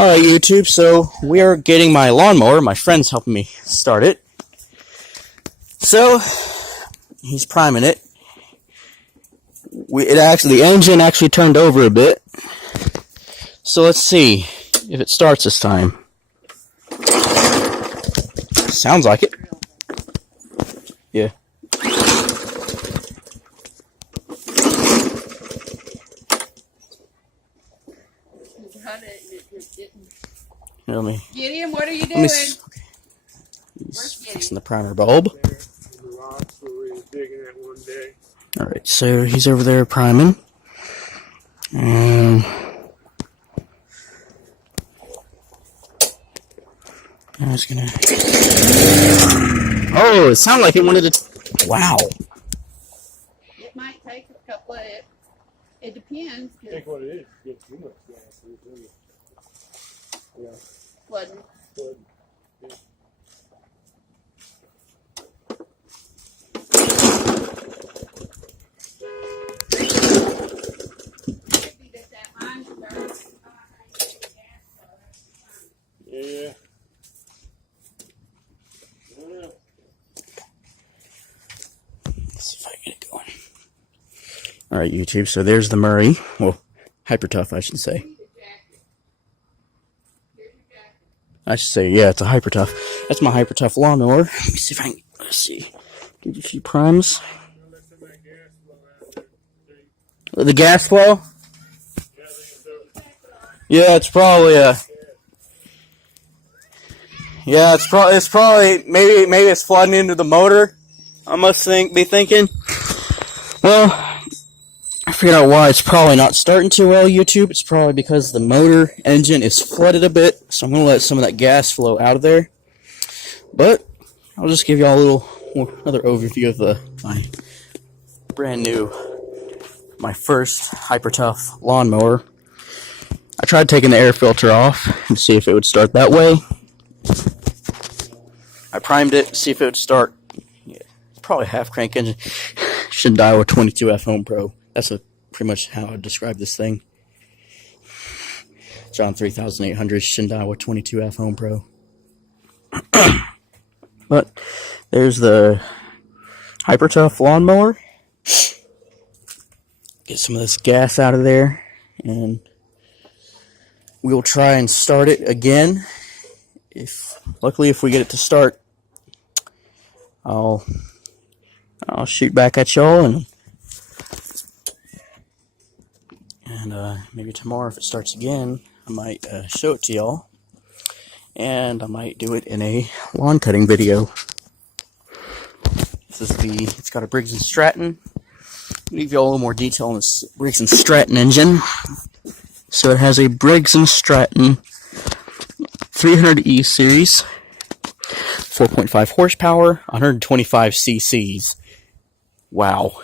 Alright, YouTube, so we are getting my lawnmower. My friend's helping me start it. So, he's priming it. The engine actually turned over a bit. So let's see if it starts this time. Sounds like it. Yeah. Gideon, what are you doing? He's fixing the primer bulb. Alright, so he's over there priming. And I was gonna... Oh, it sounded like it wanted to... Wow. It might take a couple of... It depends. I think what it is, get too much gas. Yeah. Flooding. Yeah. Yeah. Let's see if I can get it going. Alright, YouTube, so there's the Murray. Well, Hyper Tough, I should say. Yeah, it's a Hyper Tough. That's my Hyper Tough lawnmower. Let me see if I can, give you a few primes. The gas flow? Yeah, it's probably yeah, it's probably maybe it's flooding into the motor. I must be thinking. Well, I figured out why it's probably not starting too well, YouTube. It's probably because the motor engine is flooded a bit, so I'm gonna let some of that gas flow out of there. But I'll just give y'all another overview of my brand new, my first Hyper Tough lawnmower. I tried taking the air filter off and see if it would start that way. I primed it, see if it would start. Yeah, it's probably a half crank engine. Shindawa 22F Home Pro. That's pretty much how I would describe this thing. John 3800 Shindawa 22F Home Pro. But there's the Hyper Tough lawnmower. Get some of this gas out of there, and we'll try and start it again. Luckily, if we get it to start, I'll shoot back at y'all, and maybe tomorrow, if it starts again, I might show it to y'all, and I might do it in a lawn cutting video. It's got a Brigs and Straton. I'll give y'all a little more detail on this Brigs and Straton engine. So it has a Brigs and Straton 300E series, 4.5 horsepower, 125 cc's. Wow.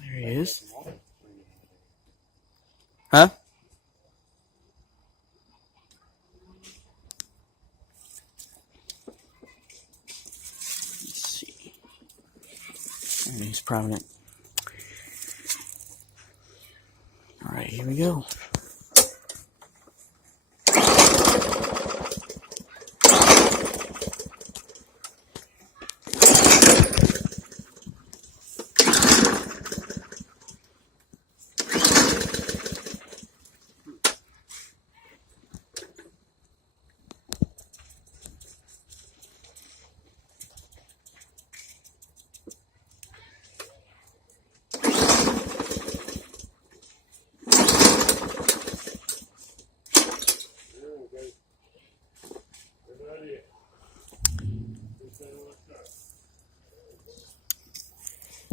There he is. Huh? And he's priming it. Alright, here we go.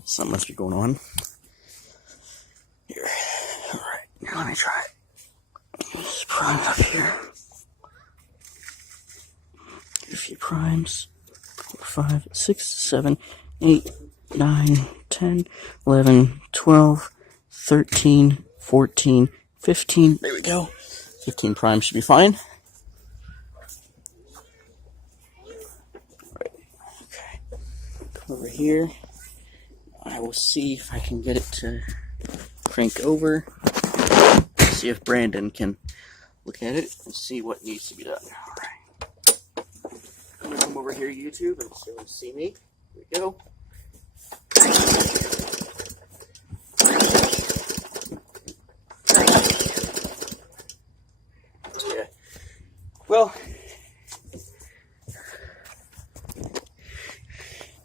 Something must be going on. Here. Alright, now let me try it. Just prime it up here. Get a few primes. 4, 5, 6, 7, 8, 9, 10, 11, 12, 13, 14, 15. There we go. 15 primes should be fine. Right. Okay. over here. I will see if I can get it to crank over. See if Brandon can look at it and see what needs to be done. Alright. I'm going to come over here, YouTube, and so you can see me. Here we go. Yeah. Well,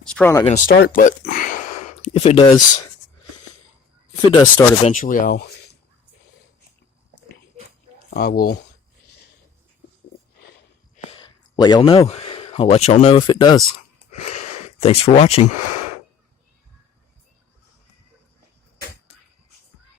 it's probably not going to start, but if it does start eventually, I will let y'all know. I'll let y'all know if it does. Thanks for watching.